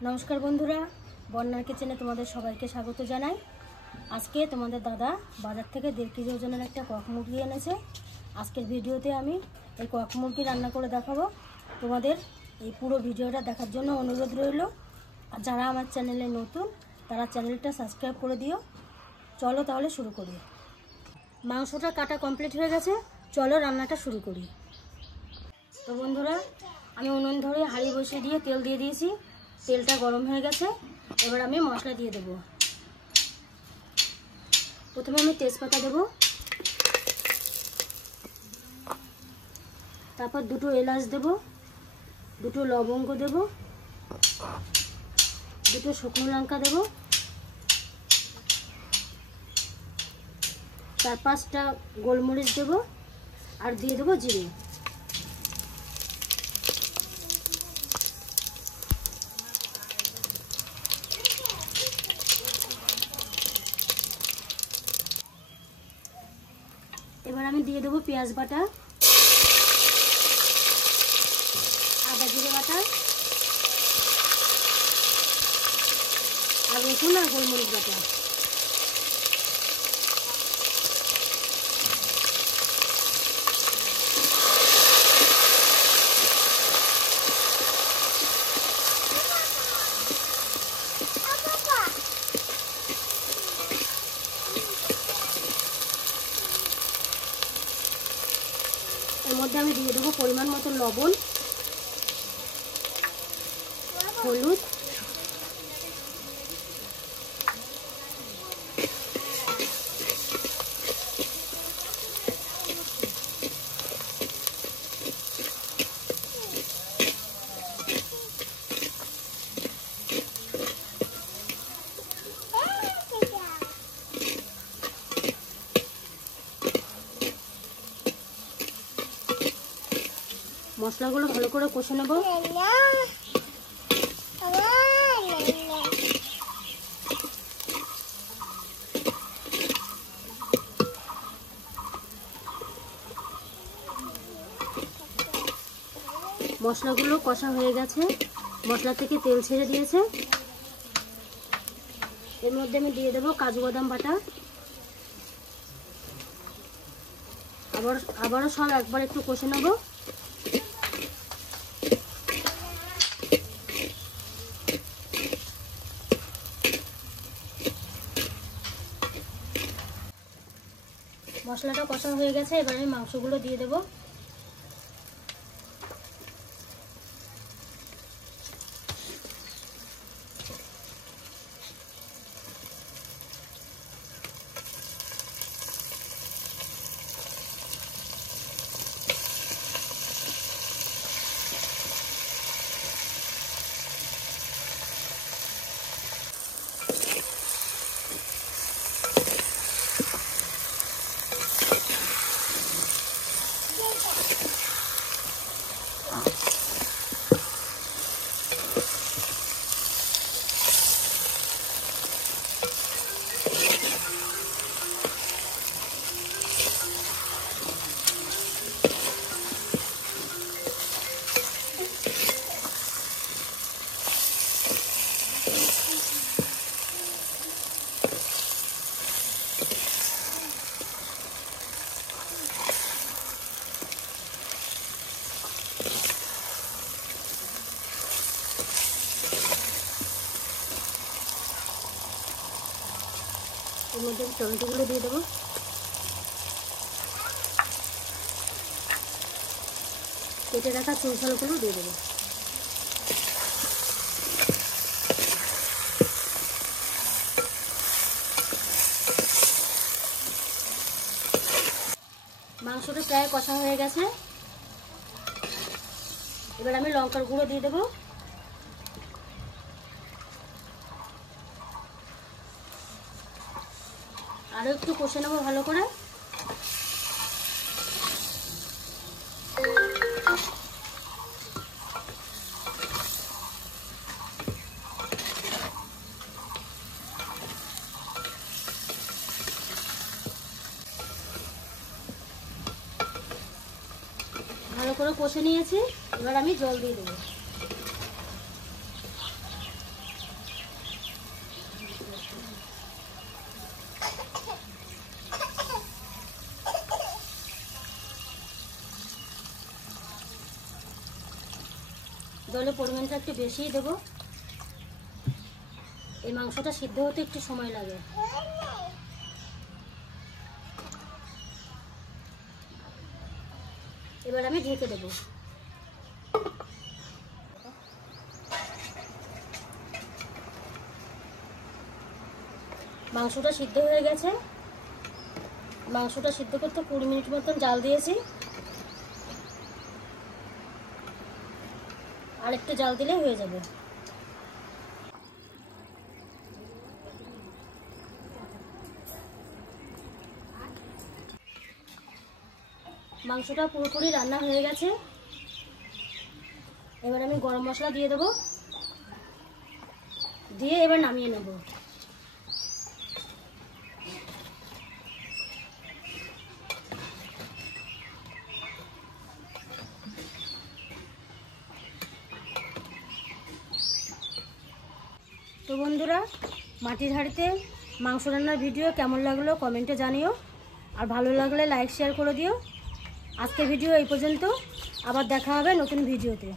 नमस्कार बंधुरा बन्नार किचेने तुम्हारे सबाइके स्वागत जानाई। आज के तुम्हारे दादा बाजार थेके 1.5 केजी ओजनेर एक কক मुरगी এনেছে। आजकेर भिडियोते आमी এই কক मुरगी रान्ना करे देखाबो। तुम्हादेर এই পুরো ভিডিওটা দেখার জন্য অনুরোধ রইল। আর যারা আমার চ্যানেলে নতুন তারা চ্যানেলটা সাবস্ক্রাইব করে দিও। চলো তাহলে শুরু করি। মাংসটা কাটা কমপ্লিট হয়ে গেছে, চলো রান্নাটা শুরু করি। তো বন্ধুরা আমি উনুন ধরে হাঁড়ি বসিয়ে দিয়ে তেল দিয়ে দিয়েছি। তেলটা গরম হয়ে গেছে, এবার আমি মশলা দিয়ে দেব। প্রথমে আমি তেজপাতা দেব, তারপর দুটো এলাচ দেব, দুটো লবঙ্গ দেব, দুটো শুকনো লঙ্কা দেব, 4-5টা গোলমরিচ দেব আর দিয়ে দেব জিরে। এবার আমি দিয়ে দেবো পেঁয়াজ বাটা, আদা জিরে বাটা আর রসুন আর গোলমরিচ বাটা। এর মধ্যে আমি দিয়ে দেবো পরিমাণ মতো লবণ, হলুদ, মশলাগুলো ভালো করে কষে নেব। মশলাগুলো কষা হয়ে গেছে, মশলা থেকে তেল ছেড়ে দিয়েছে। এর মধ্যে আমি দিয়ে দেবো কাজু বাদাম বাটা। আবারও সব একবার একটু কষে নেব। মশলাটা কষা হয়ে গেছে, এবার আমি মাংসগুলো দিয়ে দেব। এর মধ্যে টমেটোগুলো দিয়ে দেবো। কেটে রাখা চুলগুলো দিয়ে দেবো। মাংসটা প্রায় কষা হয়ে গেছে, এবার আমি লঙ্কার গুঁড়ো দিয়ে দেবো। আরো একটু কষে নেবো ভালো করে। ভালো করে কষে নিয়েছি, এবার আমি জল দিয়ে দেবো। জলের পরিমাণটা একটু বেশিই দেবো। এই মাংসটা সিদ্ধ হতে একটু সময় লাগে। এবার আমি ঢেকে দেবো। মাংসটা সিদ্ধ হয়ে গেছে। মাংসটা সিদ্ধ করতে 20 মিনিট মতন জাল দিয়েছি। আর একটু জাল দিলেই হয়ে যাবে। মাংসটা পুরোপুরি রান্না হয়ে গেছে। এবার আমি গরম মশলা দিয়ে দেবো, দিয়ে এবার নামিয়ে নেব। তো বন্ধুরা, মাটির হাঁড়িতে মাংস রান্নার ভিডিও কেমন লাগলো কমেন্টে জানিও, আর ভালো লাগলে লাইক শেয়ার করে দিও। আজকের ভিডিও এই পর্যন্ত, আবার দেখা হবে নতুন ভিডিওতে।